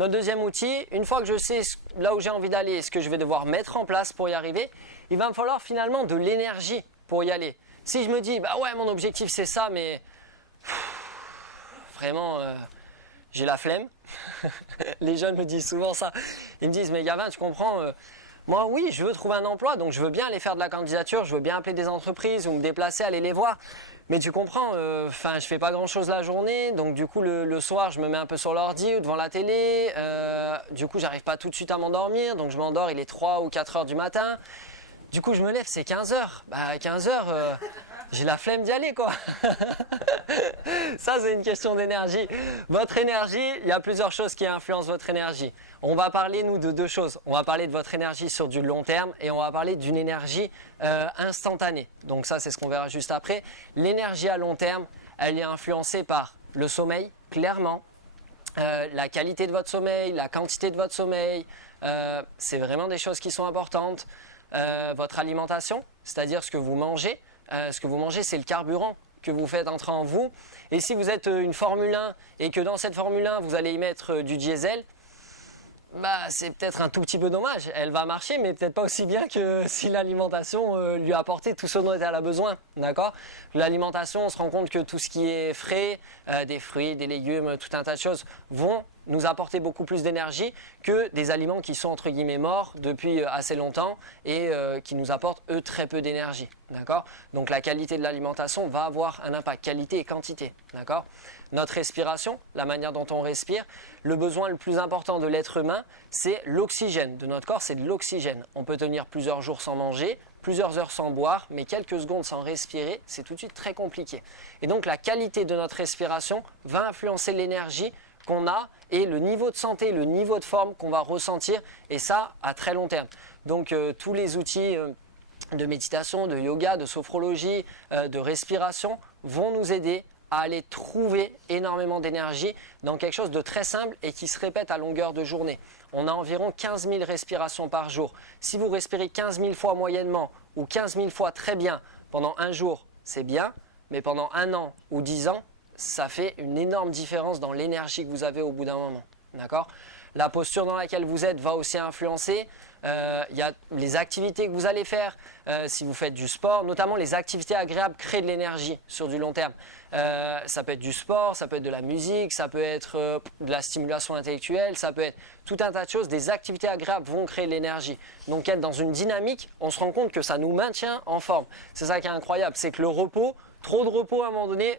Notre deuxième outil, une fois que je sais là où j'ai envie d'aller et ce que je vais devoir mettre en place pour y arriver, il va me falloir finalement de l'énergie pour y aller. Si je me dis, bah ouais, mon objectif c'est ça, mais vraiment, j'ai la flemme. Les jeunes me disent souvent ça. Ils me disent, mais Gavin, tu comprends, moi oui, je veux trouver un emploi, donc je veux bien aller faire de la candidature, je veux bien appeler des entreprises ou me déplacer, aller les voir. Mais tu comprends, je fais pas grand chose la journée, donc du coup le soir je me mets un peu sur l'ordi ou devant la télé, du coup j'arrive pas tout de suite à m'endormir, donc je m'endors, il est 3 ou 4 heures du matin. Du coup je me lève, c'est 15 heures. Bah 15 heures, j'ai la flemme d'y aller quoi. Ça c'est une question d'énergie. Votre énergie, il y a plusieurs choses qui influencent votre énergie. On va parler nous de deux choses. On va parler de votre énergie sur du long terme et on va parler d'une énergie instantanée. Donc ça c'est ce qu'on verra juste après. L'énergie à long terme, elle est influencée par le sommeil, clairement. La qualité de votre sommeil, la quantité de votre sommeil, c'est vraiment des choses qui sont importantes. Votre alimentation, c'est-à-dire ce que vous mangez. Ce que vous mangez, c'est le carburant que vous faites entrer en vous. Et si vous êtes une Formule 1 et que dans cette Formule 1, vous allez y mettre du diesel, bah, c'est peut-être un tout petit peu dommage. Elle va marcher, mais peut-être pas aussi bien que si l'alimentation lui a apporté tout ce dont elle a besoin. D'accord ? L'alimentation, on se rend compte que tout ce qui est frais, des fruits, des légumes, tout un tas de choses, vont nous apporter beaucoup plus d'énergie que des aliments qui sont entre guillemets morts depuis assez longtemps et qui nous apportent eux très peu d'énergie. D'accord ? Donc la qualité de l'alimentation va avoir un impact, qualité et quantité. D'accord ? Notre respiration, la manière dont on respire, le besoin le plus important de l'être humain, c'est l'oxygène. De notre corps, c'est de l'oxygène. On peut tenir plusieurs jours sans manger, plusieurs heures sans boire, mais quelques secondes sans respirer, c'est tout de suite très compliqué. Et donc la qualité de notre respiration va influencer l'énergie qu'on a et le niveau de santé, le niveau de forme qu'on va ressentir, et ça à très long terme. Donc tous les outils de méditation, de yoga, de sophrologie, de respiration vont nous aider à aller trouver énormément d'énergie dans quelque chose de très simple et qui se répète à longueur de journée. On a environ 15 000 respirations par jour. Si vous respirez 15 000 fois moyennement ou 15 000 fois très bien pendant un jour, c'est bien, mais pendant un an ou 10 ans, ça fait une énorme différence dans l'énergie que vous avez au bout d'un moment. D'accord ? La posture dans laquelle vous êtes va aussi influencer. Il y a les activités que vous allez faire. Si vous faites du sport, notamment les activités agréables créent de l'énergie sur du long terme. Ça peut être du sport, ça peut être de la musique, ça peut être de la stimulation intellectuelle, ça peut être tout un tas de choses. Des activités agréables vont créer de l'énergie. Donc être dans une dynamique, on se rend compte que ça nous maintient en forme. C'est ça qui est incroyable, c'est que le repos, trop de repos à un moment donné,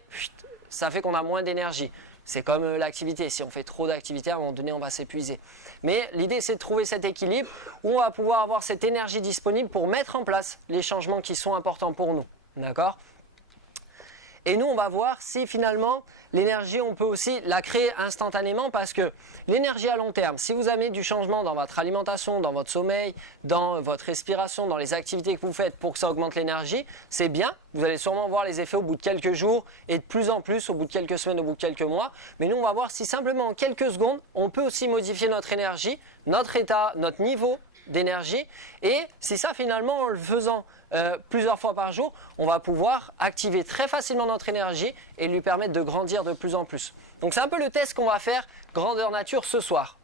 ça fait qu'on a moins d'énergie. C'est comme l'activité, si on fait trop d'activités, à un moment donné, on va s'épuiser. Mais l'idée, c'est de trouver cet équilibre où on va pouvoir avoir cette énergie disponible pour mettre en place les changements qui sont importants pour nous. D'accord ? Et nous, on va voir si finalement, l'énergie, on peut aussi la créer instantanément parce que l'énergie à long terme, si vous avez du changement dans votre alimentation, dans votre sommeil, dans votre respiration, dans les activités que vous faites pour que ça augmente l'énergie, c'est bien. Vous allez sûrement voir les effets au bout de quelques jours et de plus en plus au bout de quelques semaines, au bout de quelques mois. Mais nous, on va voir si simplement en quelques secondes, on peut aussi modifier notre énergie, notre état, notre niveau d'énergie. Et si ça, finalement, en le faisant plusieurs fois par jour, on va pouvoir activer très facilement notre énergie et lui permettre de grandir de plus en plus. Donc c'est un peu le test qu'on va faire grandeur nature ce soir.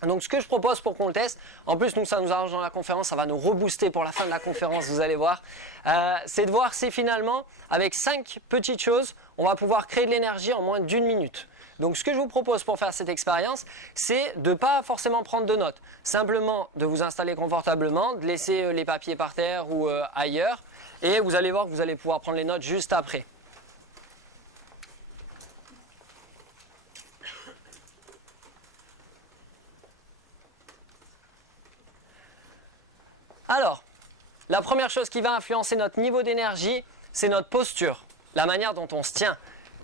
Donc ce que je propose pour qu'on le teste, en plus nous ça nous arrange dans la conférence, ça va nous rebooster pour la fin de la conférence, vous allez voir, c'est de voir si finalement avec 5 petites choses, on va pouvoir créer de l'énergie en moins d'1 minute. Donc ce que je vous propose pour faire cette expérience, c'est de ne pas forcément prendre de notes, simplement de vous installer confortablement, de laisser les papiers par terre ou ailleurs, et vous allez voir que vous allez pouvoir prendre les notes juste après. Alors, la première chose qui va influencer notre niveau d'énergie, c'est notre posture, la manière dont on se tient.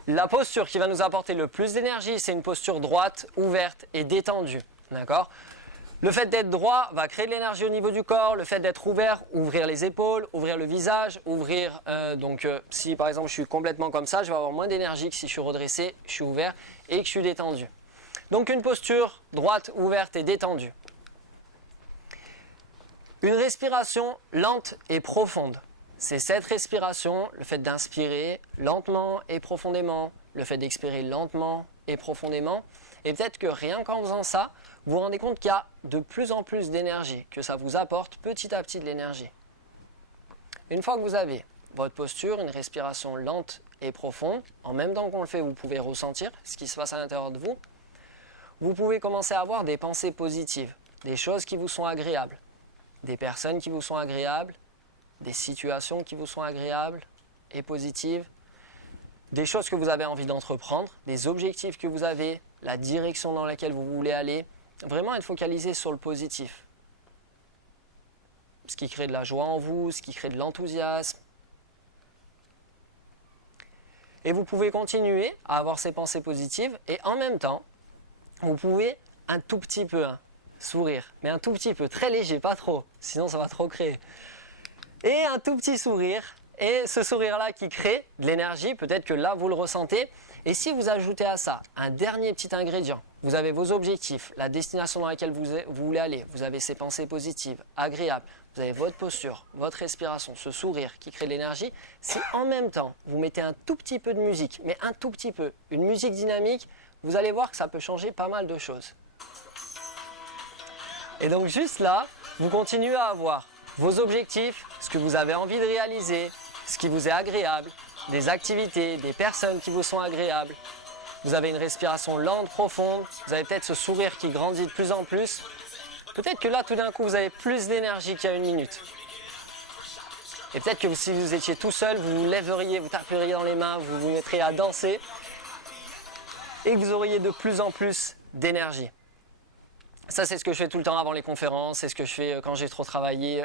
La posture qui va nous apporter le plus d'énergie, c'est une posture droite, ouverte et détendue. D'accord ? Le fait d'être droit va créer de l'énergie au niveau du corps. Le fait d'être ouvert, ouvrir les épaules, ouvrir le visage, ouvrir... si par exemple je suis complètement comme ça, je vais avoir moins d'énergie que si je suis redressé, je suis ouvert et que je suis détendu. Donc une posture droite, ouverte et détendue. Une respiration lente et profonde. C'est cette respiration, le fait d'inspirer lentement et profondément, le fait d'expirer lentement et profondément. Et peut-être que rien qu'en faisant ça, vous vous rendez compte qu'il y a de plus en plus d'énergie, que ça vous apporte petit à petit de l'énergie. Une fois que vous avez votre posture, une respiration lente et profonde, en même temps qu'on le fait, vous pouvez ressentir ce qui se passe à l'intérieur de vous. Vous pouvez commencer à avoir des pensées positives, des choses qui vous sont agréables, des personnes qui vous sont agréables, des situations qui vous sont agréables et positives, des choses que vous avez envie d'entreprendre, des objectifs que vous avez, la direction dans laquelle vous voulez aller. Vraiment être focalisé sur le positif. Ce qui crée de la joie en vous, ce qui crée de l'enthousiasme. Et vous pouvez continuer à avoir ces pensées positives et en même temps, vous pouvez un tout petit peu sourire, mais un tout petit peu, très léger, pas trop, sinon ça va trop créer. Et un tout petit sourire, et ce sourire-là qui crée de l'énergie, peut-être que là vous le ressentez. Et si vous ajoutez à ça un dernier petit ingrédient, vous avez vos objectifs, la destination dans laquelle vous voulez aller, vous avez ces pensées positives, agréables, vous avez votre posture, votre respiration, ce sourire qui crée de l'énergie, si en même temps vous mettez un tout petit peu de musique, mais un tout petit peu, une musique dynamique, vous allez voir que ça peut changer pas mal de choses. Et donc juste là, vous continuez à avoir vos objectifs, ce que vous avez envie de réaliser, ce qui vous est agréable, des activités, des personnes qui vous sont agréables. Vous avez une respiration lente, profonde, vous avez peut-être ce sourire qui grandit de plus en plus. Peut-être que là, tout d'un coup, vous avez plus d'énergie qu'il y a une minute. Et peut-être que si vous étiez tout seul, vous vous lèveriez, vous taperiez dans les mains, vous vous mettriez à danser et que vous auriez de plus en plus d'énergie. Ça, c'est ce que je fais tout le temps avant les conférences, c'est ce que je fais quand j'ai trop travaillé.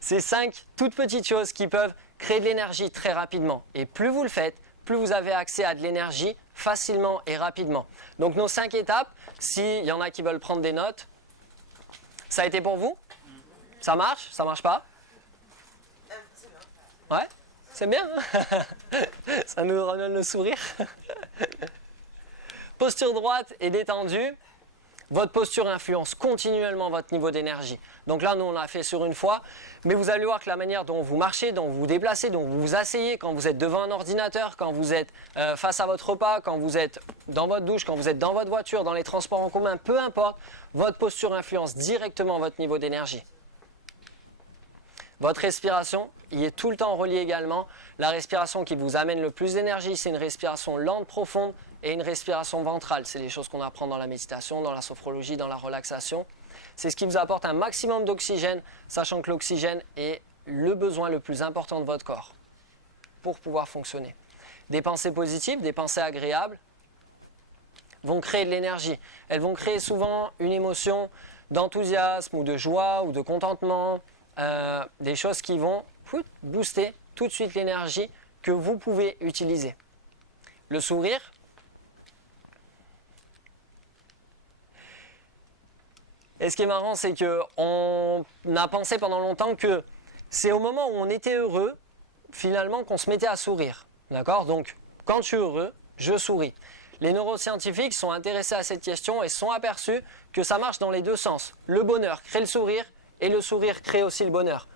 C'est 5 toutes petites choses qui peuvent créer de l'énergie très rapidement. Et plus vous le faites, plus vous avez accès à de l'énergie facilement et rapidement. Donc nos 5 étapes, s'il y en a qui veulent prendre des notes, ça a été pour vous? Ça marche? Ça marche pas? Ouais? C'est bien, hein? Ça nous redonne le sourire. Posture droite et détendue. Votre posture influence continuellement votre niveau d'énergie. Donc là, nous, on l'a fait sur une fois, mais vous allez voir que la manière dont vous marchez, dont vous vous déplacez, dont vous vous asseyez, quand vous êtes devant un ordinateur, quand vous êtes face à votre repas, quand vous êtes dans votre douche, quand vous êtes dans votre voiture, dans les transports en commun, peu importe, votre posture influence directement votre niveau d'énergie. Votre respiration y est tout le temps reliée également. La respiration qui vous amène le plus d'énergie, c'est une respiration lente, profonde, et une respiration ventrale. C'est des choses qu'on apprend dans la méditation, dans la sophrologie, dans la relaxation. C'est ce qui vous apporte un maximum d'oxygène, sachant que l'oxygène est le besoin le plus important de votre corps pour pouvoir fonctionner. Des pensées positives, des pensées agréables vont créer de l'énergie. Elles vont créer souvent une émotion d'enthousiasme ou de joie ou de contentement, des choses qui vont booster tout de suite l'énergie que vous pouvez utiliser. Le sourire. Et ce qui est marrant, c'est qu'on a pensé pendant longtemps que c'est au moment où on était heureux, finalement, qu'on se mettait à sourire. D'accord? Donc, quand je suis heureux, je souris. Les neuroscientifiques sont intéressés à cette question et sont aperçus que ça marche dans les deux sens. Le bonheur crée le sourire et le sourire crée aussi le bonheur.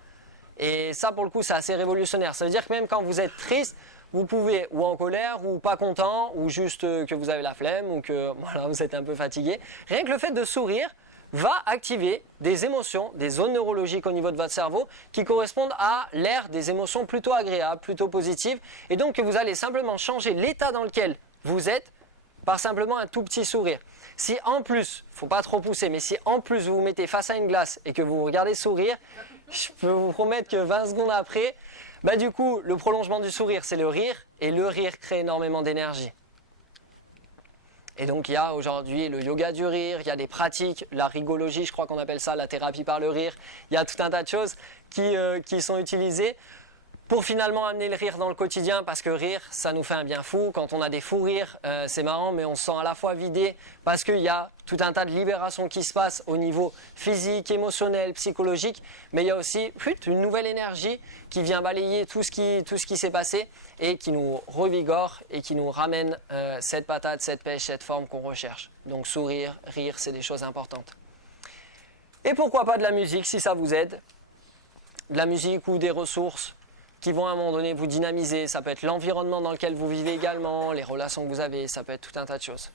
Et ça, pour le coup, c'est assez révolutionnaire. Ça veut dire que même quand vous êtes triste, vous pouvez, ou en colère, ou pas content, ou juste que vous avez la flemme, ou que voilà, vous êtes un peu fatigué, rien que le fait de sourire va activer des émotions, des zones neurologiques au niveau de votre cerveau qui correspondent à l'ère des émotions plutôt agréables, plutôt positives. Et donc que vous allez simplement changer l'état dans lequel vous êtes par simplement un tout petit sourire. Si en plus, il ne faut pas trop pousser, mais si en plus vous vous mettez face à une glace et que vous regardez sourire, je peux vous promettre que 20 secondes après, du coup, le prolongement du sourire, c'est le rire, et le rire crée énormément d'énergie. Et donc il y a aujourd'hui le yoga du rire, il y a des pratiques, la rigologie, je crois qu'on appelle ça, la thérapie par le rire. Il y a tout un tas de choses qui sont utilisées pour finalement amener le rire dans le quotidien, parce que rire, ça nous fait un bien fou. Quand on a des fous rires, c'est marrant, mais on se sent à la fois vidé, parce qu'il y a tout un tas de libération qui se passe au niveau physique, émotionnel, psychologique, mais il y a aussi une nouvelle énergie qui vient balayer tout ce qui s'est passé et qui nous revigore et qui nous ramène cette patate, cette pêche, cette forme qu'on recherche. Donc sourire, rire, c'est des choses importantes. Et pourquoi pas de la musique si ça vous aide, de la musique ou des ressources qui vont à un moment donné vous dynamiser. Ça peut être l'environnement dans lequel vous vivez également, les relations que vous avez, ça peut être tout un tas de choses.